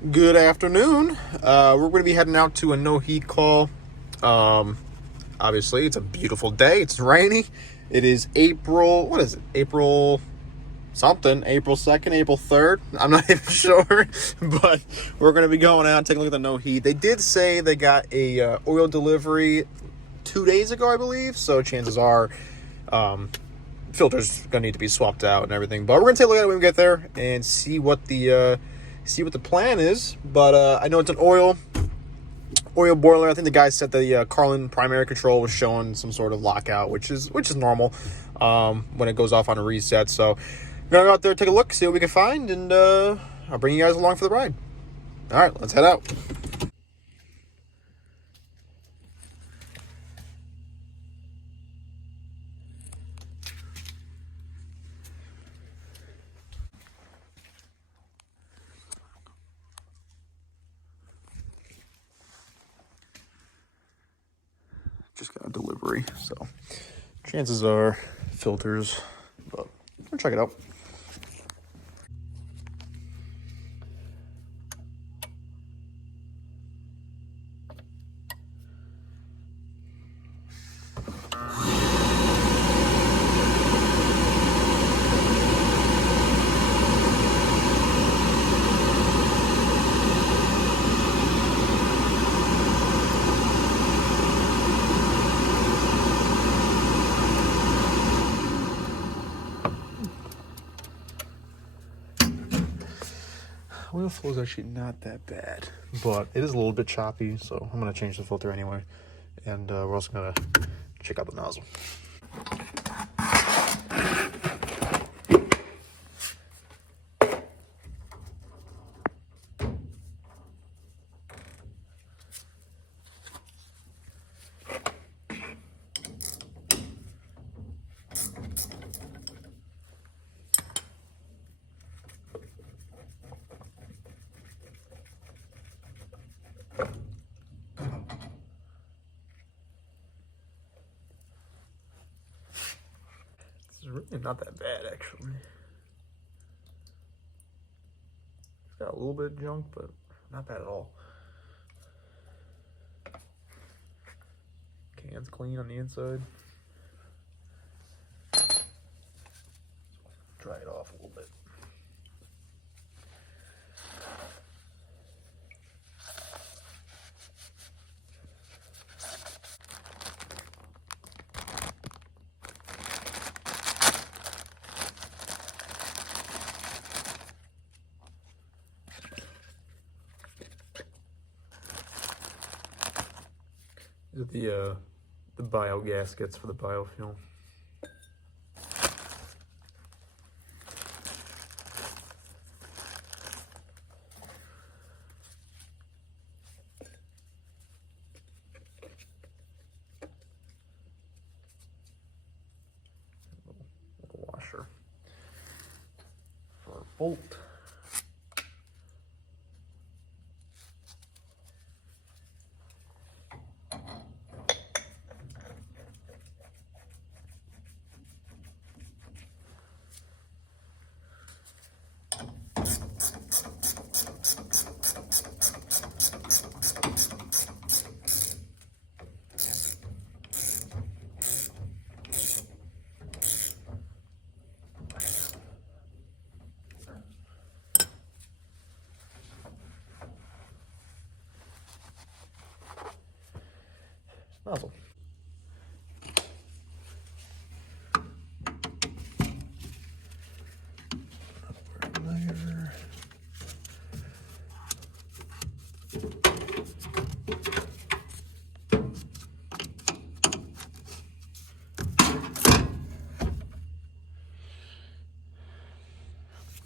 Good afternoon. We're going to be heading out to a no heat call. Obviously, it's a beautiful day. It's rainy. It is April. What is it? April something. April 2nd, April 3rd. I'm not even sure. But we're going to be going out and taking a look at the no heat. They did say they got a oil delivery 2 days ago, I believe. So chances are filter's going to need to be swapped out and everything. But we're going to take a look at it when we get there and see what the plan is. But I know it's an oil boiler. I think the guy said the Carlin primary control was showing some sort of lockout, which is normal when it goes off on a reset. So we're gonna go out there, take a look, see what we can find, and I'll bring you guys along for the ride. All right, let's head out. Just got a delivery, so chances are filters, but we'll check it out. Oil flow is actually not that bad, but it is a little bit choppy, so I'm going to change the filter anyway. And we're also going to check out the nozzle. It's really not that bad, actually. It's got a little bit of junk, but not bad at all. Can's clean on the inside. Dry it off a little bit. These are the bio gaskets for the biofuel. Little washer for a bolt. Nozzle.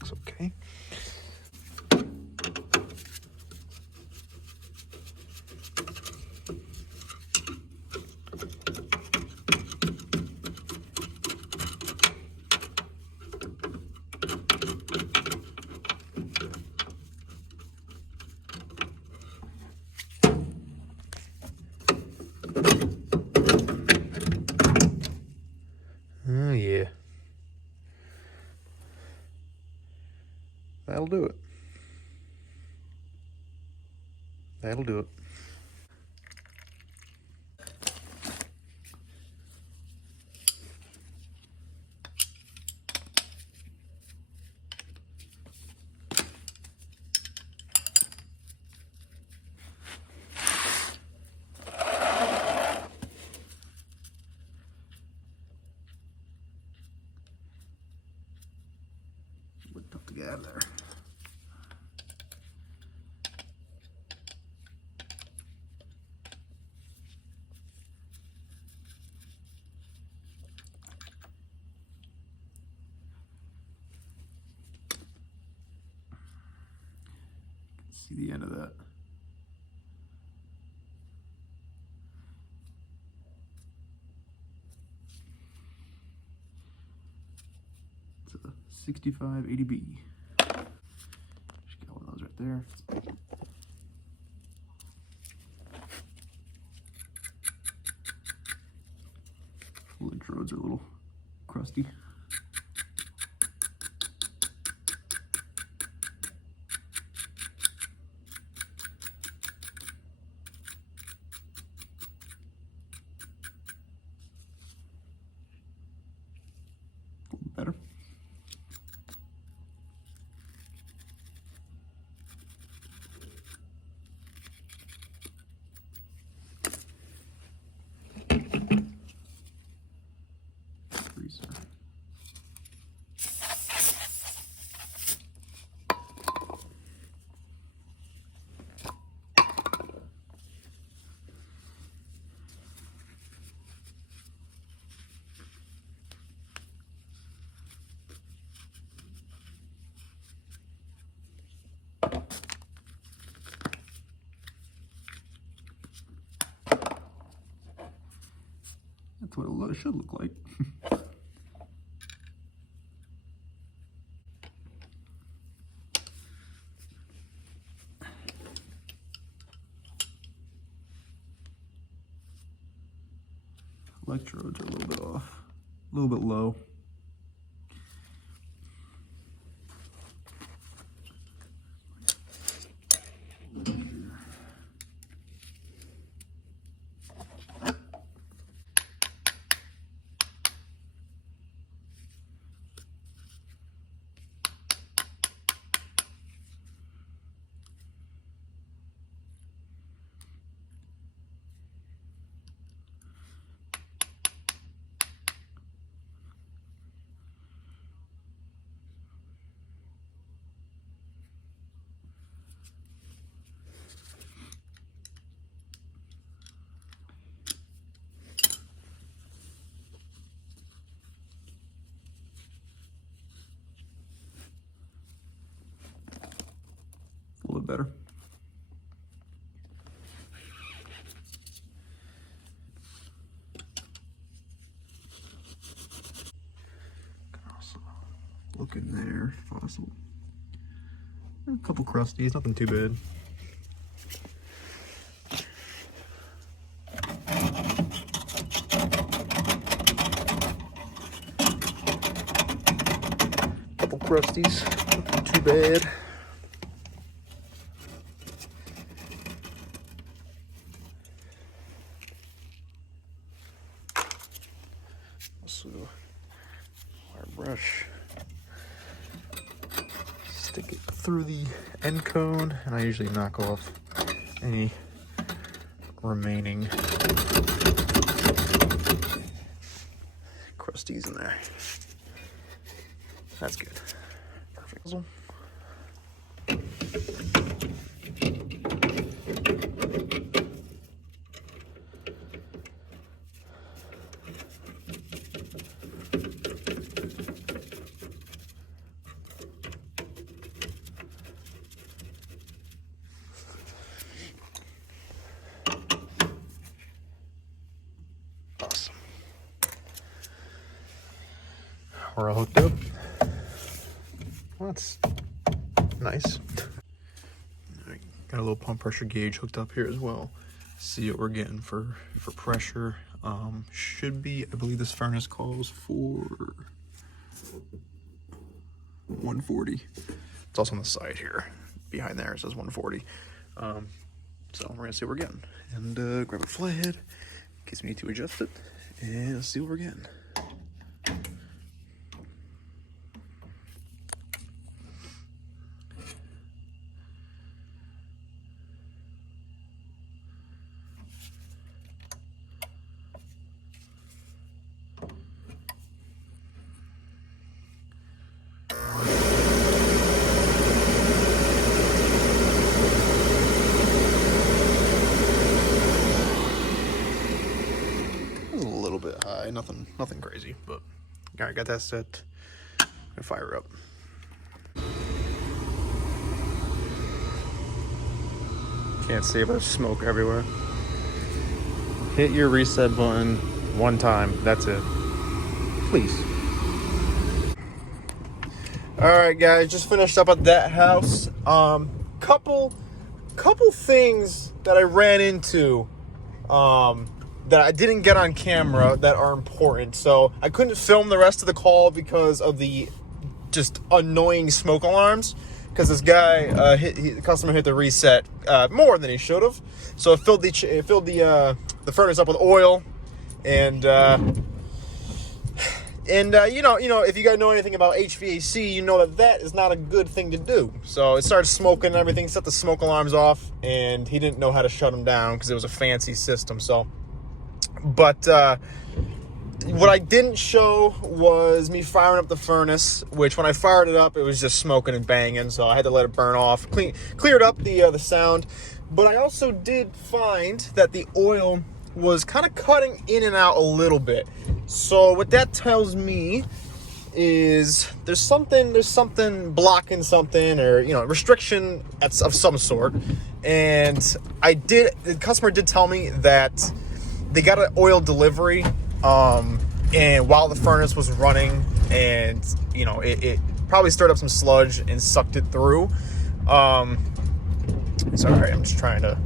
Looks okay. Oh yeah. That'll do it. That'll do it. Tough to get out of there. See the end of that. It's a 6580B. Just got one of those right there. Electrodes are a little crusty. Better. That's what it should look like. Electrodes are a little bit off, a little bit low. A little bit better. Look in there if possible. A couple crusties, nothing too bad. Couple crusties, nothing too bad. So, our brush. Stick it through the end cone, and I usually knock off any remaining crusties in there. That's good. Perfect. We're all hooked up. Well, that's nice. Right, got a little pump pressure gauge hooked up here as well. See what we're getting for pressure. Should be, I believe this furnace calls for 140. It's also on the side here. Behind there it says 140. So we're gonna see what we're getting, and grab a flathead in case we need to adjust it, and see what we're getting. A little bit high, nothing crazy, but all right, got that set. Gonna fire up. Can't see, but there's smoke everywhere. Hit your reset button one time. That's it. Please. All right, guys, just finished up at that house. Couple things that I ran into. That I didn't get on camera that are important. So I couldn't film the rest of the call because of the just annoying smoke alarms. Because this guy, the customer hit the reset more than he should have. So it filled the furnace up with oil, and you know, if you guys know anything about HVAC, you know that is not a good thing to do. So it started smoking and everything, set the smoke alarms off, and he didn't know how to shut them down because it was a fancy system. So. But what I didn't show was me firing up the furnace, which when I fired it up, it was just smoking and banging, so I had to let it burn off. Cleared up the sound. But I also did find that the oil was kind of cutting in and out a little bit. So what that tells me is there's something blocking something, or restriction of some sort. And the customer did tell me that they got an oil delivery, and while the furnace was running, and it probably stirred up some sludge and sucked it through. Sorry, I'm just trying to.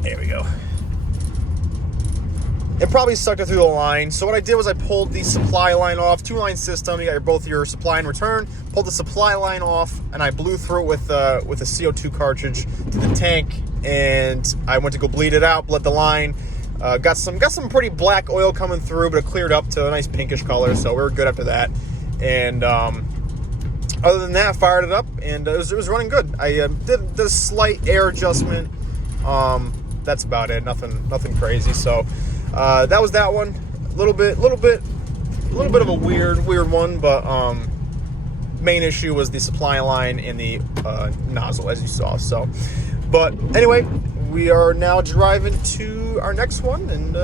There we go. It probably sucked it through the line. So what I did was I pulled the supply line off. 2-line system. You got both your supply and return. Pulled the supply line off, and I blew through it with a CO2 cartridge to the tank, and I went to go bleed it out. Bled the line. Got some pretty black oil coming through, but it cleared up to a nice pinkish color, so we were good after that. And other than that, I fired it up, and it was running good. I did the slight air adjustment. That's about it. Nothing crazy. So that was that one. A little bit of a weird one, but main issue was the supply line and the nozzle, as you saw. So, but anyway. We are now driving to our next one, and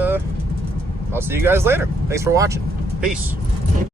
I'll see you guys later. Thanks for watching. Peace.